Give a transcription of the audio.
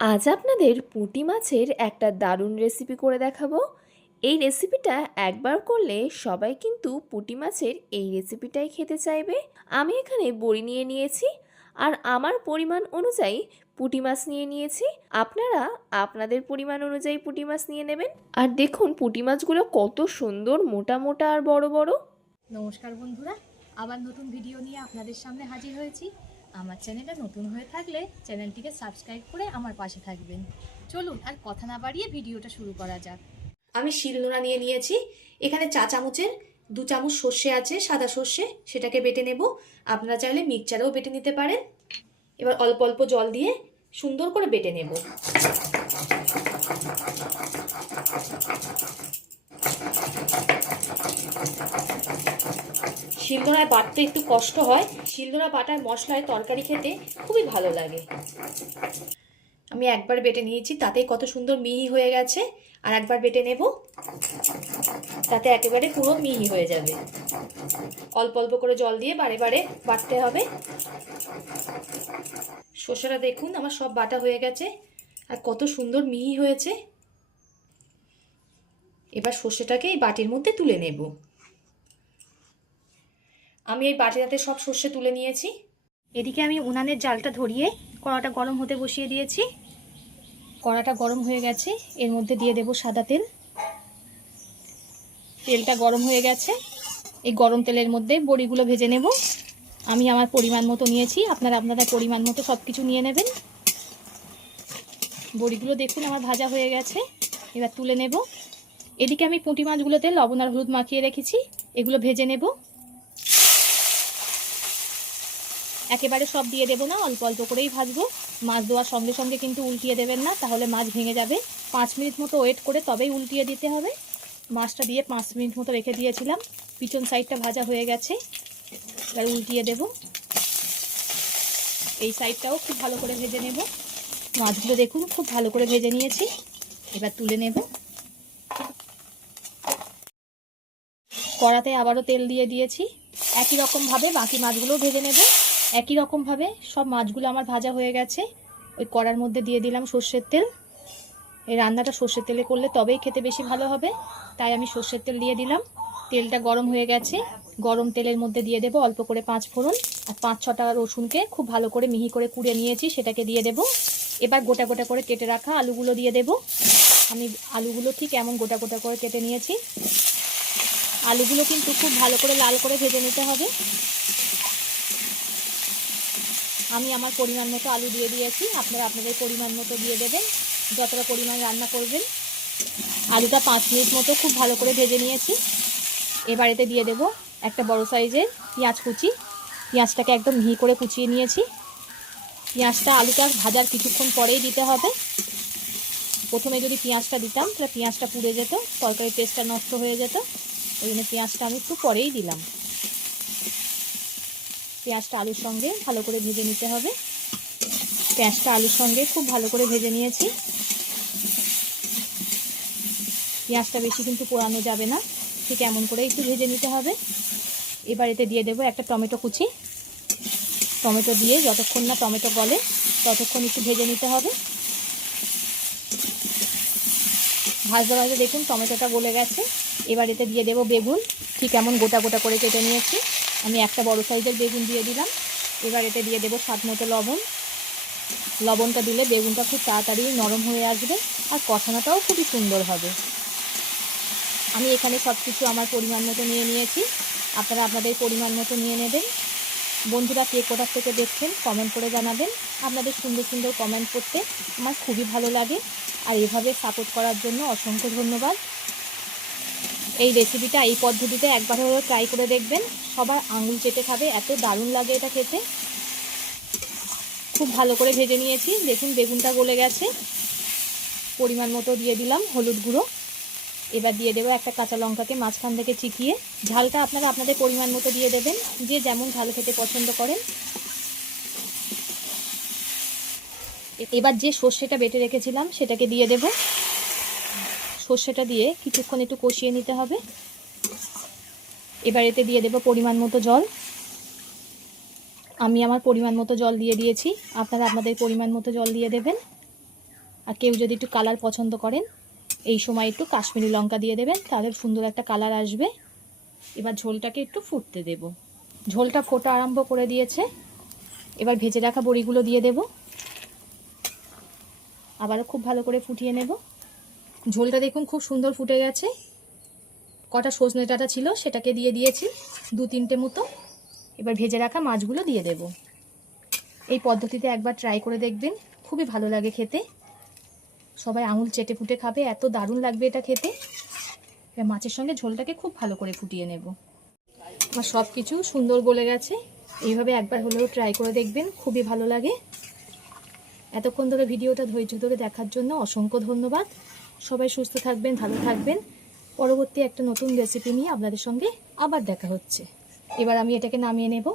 আজ আপনাদের পুঁটি মাছের একটা দারুণ রেসিপি করে দেখাবো। এই রেসিপিটা একবার করলে সবাই কিন্তু পুঁটি মাছের এই রেসিপিটাই খেতে চাইবে। আমি এখানে বড়ি নিয়ে নিয়েছি আর আমার পরিমাণ অনুযায়ী পুঁটি মাছ নিয়ে নিয়েছি। আপনারা আপনাদের পরিমাণ অনুযায়ী পুঁটি মাছ নিয়ে নেবেন। আর দেখুন পুঁটি মাছগুলো কত সুন্দর মোটা মোটা আর বড় বড়। নমস্কার বন্ধুরা, আবার নতুন ভিডিও নিয়ে আপনাদের সামনে হাজির হয়েছি। আমার চ্যানেলটা নতুন হয়ে থাকলে চ্যানেলটিকে সাবস্ক্রাইব করে আমার পাশে থাকবেন। চলুন আর কথা না বাড়িয়ে ভিডিওটা শুরু করা যাক। আমি শিলনোড়া নিয়ে নিয়েছি। এখানে চা চামচের 2 চামচ সর্ষে আছে, সাদা সর্ষে, সেটাকে বেটে নেব। আপনারা চাইলে মিক্সচারেও বেটে নিতে পারেন। এবার অল্প অল্প জল দিয়ে সুন্দর করে বেটে নেব। শিলনোড়ায় বাটতে একটু কষ্ট হয়, শিলনোড়া বাটার মশলায় তরকারি খেতে খুবই ভালো লাগে। আমি একবার বেটে নিয়েছি, তাতেই কত সুন্দর মিহি হয়ে গেছে। আর একবার বেটে নেব, তাতে একেবারে পুরো মিহি হয়ে যাবে। অল্প অল্প করে জল দিয়ে বারে বারে বাটতে হবে। সর্ষেটা দেখুন আমার সব বাটা হয়ে গেছে আর কত সুন্দর মিহি হয়েছে। এবার সর্ষেটাকে এই বাটির মধ্যে তুলে নেব। আমি এই বাটিটাতে সব সর্ষে তুলে নিয়েছি। এদিকে আমি উনানের জালটা ধরিয়ে কড়াটা গরম হতে বসিয়ে দিয়েছি। কড়াটা গরম হয়ে গেছে, এর মধ্যে দিয়ে দেব সাদা তেল। তেলটা গরম হয়ে গেছে, এই গরম তেলের মধ্যে বড়িগুলো ভেজে নেব। আমি আমার পরিমাণ মতো নিয়েছি, আপনারা আপনাদের পরিমাণ মতো সব কিছু নিয়ে নেবেন। বড়িগুলো দেখুন আমার ভাজা হয়ে গেছে, এবার তুলে নেব। এদিকে আমি পুঁটি মাছগুলোতে লবণ আর হলুদ মাখিয়ে রেখেছি, এগুলো ভেজে নেব। একেবারে সব দিয়ে দেবো না, অল্প অল্প করেই ভাজবো। মাছ দেওয়ার সঙ্গে সঙ্গে কিন্তু উল্টিয়ে দেবেন না, তাহলে মাছ ভেঙে যাবে। 5 মিনিট মতো ওয়েট করে তবেই উল্টিয়ে দিতে হবে। মাছটা দিয়ে 5 মিনিট মতো রেখে দিয়েছিলাম, পিছন সাইডটা ভাজা হয়ে গেছে। এবার উল্টিয়ে দেব। এই সাইডটাও খুব ভালো করে ভেজে নেব। মাছগুলো দেখুন খুব ভালো করে ভেজে নিয়েছি, এবার তুলে নেব। কড়াতে আবারও তেল দিয়ে দিয়েছি, একই রকমভাবে বাকি মাছগুলোও ভেজে নেব। একই রকমভাবে সব মাছগুলো আমার ভাজা হয়ে গেছে। ওই কড়ার মধ্যে দিয়ে দিলাম সর্ষের তেল। এই রান্নাটা সর্ষের তেলে করলে তবেই খেতে বেশি ভালো হবে, তাই আমি সর্ষের তেল দিয়ে দিলাম। তেলটা গরম হয়ে গেছে, গরম তেলের মধ্যে দিয়ে দেব অল্প করে 5 ফোড়ন আর 5-6টা রসুনকে খুব ভালো করে মিহি করে কুড়ে নিয়েছি, সেটাকে দিয়ে দেব। এবার গোটা গোটা করে কেটে রাখা আলুগুলো দিয়ে দেব। আমি আলুগুলো ঠিক এমন গোটা গোটা করে কেটে নিয়েছি। আলুগুলো কিন্তু খুব ভালো করে লাল করে ভেজে নিতে হবে। আমি আমার পরিমাণ মতো আলু দিয়ে দিয়েছি, আপনারা আপনাদের পরিমাণ মতো দিয়ে দেবেন যতটা পরিমাণ রান্না করবেন। আলুটা 5 মিনিট মতো খুব ভালো করে ভেজে নিয়েছি। এবার এতে দিয়ে দেব একটা বড় সাইজের পেঁয়াজ কুচি। পেঁয়াজটাকে একদম মিহি করে কুচিয়ে নিয়েছি। পেঁয়াজটা আলুটা ভাজার কিছুক্ষণ পরেই দিতে হবে। প্রথমে যদি পেঁয়াজটা দিতাম তাহলে পেঁয়াজটা পুড়ে যেত, তরকারির টেস্টটা নষ্ট হয়ে যেত। ওই জন্য পেঁয়াজটা আমি একটু পরেই দিলাম। পেঁয়াজটা আলুর সঙ্গে ভালো করে ভেজে নিতে হবে। পেঁয়াজটা আলুর সঙ্গে খুব ভালো করে ভেজে নিয়েছি। পেঁয়াজটা বেশি কিন্তু পোড়ানো যাবে না, ঠিক এমন করে একটু ভেজে নিতে হবে। এবার এতে দিয়ে দেবো একটা টমেটো কুচি। টমেটো দিয়ে যতক্ষণ না টমেটো গলে ততক্ষণ একটু ভেজে নিতে হবে। ভাজতে ভাজতে দেখুন টমেটোটা গলে গেছে। এবার এতে দিয়ে দেবো বেগুন, ঠিক এমন গোটা গোটা করে কেটে নিয়েছি। আমি একটা বড় সাইজের বেগুন দিয়ে দিলাম। এবার এতে দিয়ে দেবো স্বাদ মতো লবণ। লবণটা দিলে বেগুনটা খুব তাড়াতাড়ি নরম হয়ে আসবে আর কষানোটাও খুবই সুন্দর হবে। আমি এখানে সব কিছু আমার পরিমাণ মতো নিয়ে নিয়েছি, আপনারা আপনাদের পরিমাণ মতো নিয়ে নেবেন। বন্ধুরা কে কোথা থেকে দেখছেন কমেন্ট করে জানাবেন। আপনাদের সুন্দর সুন্দর কমেন্ট করতে আমার খুবই ভালো লাগে, আর এভাবে সাপোর্ট করার জন্য অসংখ্য ধন্যবাদ। এই রেসিপিটা এই পদ্ধতিতে একবার হলেও ট্রাই করে দেখবেন, সবার আঙুল চেটে খাবে, এত দারুণ লাগে এটা খেতে। খুব ভালো করে ভেজে নিয়েছি, দেখুন বেগুনটা গলে গেছে। পরিমাণ মতো দিয়ে দিলাম হলুদ গুঁড়ো। এবার দিয়ে দেবো একটা কাঁচা লঙ্কাকে মাঝখান থেকে চিকিয়ে। ঝালটা আপনারা আপনাদের পরিমাণ মতো দিয়ে দেবেন, যে যেমন ঝাল খেতে পছন্দ করেন। এবার যে সর্ষেটা বেটে রেখেছিলাম সেটাকে দিয়ে দেব। সর্ষেটা দিয়ে কিছুক্ষণ একটু কষিয়ে নিতে হবে। এবার এতে দিয়ে দেব পরিমাণ মতো জল। আমি আমার পরিমাণ মতো জল দিয়ে দিয়েছি, আপনারা আপনাদের পরিমাণ মতো জল দিয়ে দেবেন। আর কেউ যদি একটু কালার পছন্দ করেন এই সময় একটু কাশ্মীরি লঙ্কা দিয়ে দেবেন, তাহলে সুন্দর একটা কালার আসবে। এবার ঝোলটাকে একটু ফুটতে দেব। ঝোলটা ফোটা আরম্ভ করে দিয়েছে। এবার ভেজে রাখা বড়িগুলো দিয়ে দেব, আবারও খুব ভালো করে ফুটিয়ে নেব। ঝোলটা দেখুন খুব সুন্দর ফুটে গেছে। কটা সজনে ডাঁটা ছিল সেটাকে দিয়ে দিয়েছি 2-3টে মতো। এবার ভেজে রাখা মাছগুলো দিয়ে দেব। এই পদ্ধতিতে একবার ট্রাই করে দেখবেন, খুবই ভালো লাগে খেতে। সবাই আঙুল চেটে ফুটে খাবে, এত দারুণ লাগবে এটা খেতে। এবার মাছের সঙ্গে ঝোলটাকে খুব ভালো করে ফুটিয়ে নেব। আমার সব কিছু সুন্দর গলে গেছে। এইভাবে একবার হলেও ট্রাই করে দেখবেন, খুবই ভালো লাগে। এতক্ষণ ধরে ভিডিওটা ধৈর্য ধরে দেখার জন্য অসংখ্য ধন্যবাদ। সবাই সুস্থ থাকবেন, ভালো থাকবেন। পরবর্তী একটা নতুন রেসিপি নিয়ে আপনাদের সঙ্গে আবার দেখা হচ্ছে। এবার আমি এটাকে নামিয়ে নেব।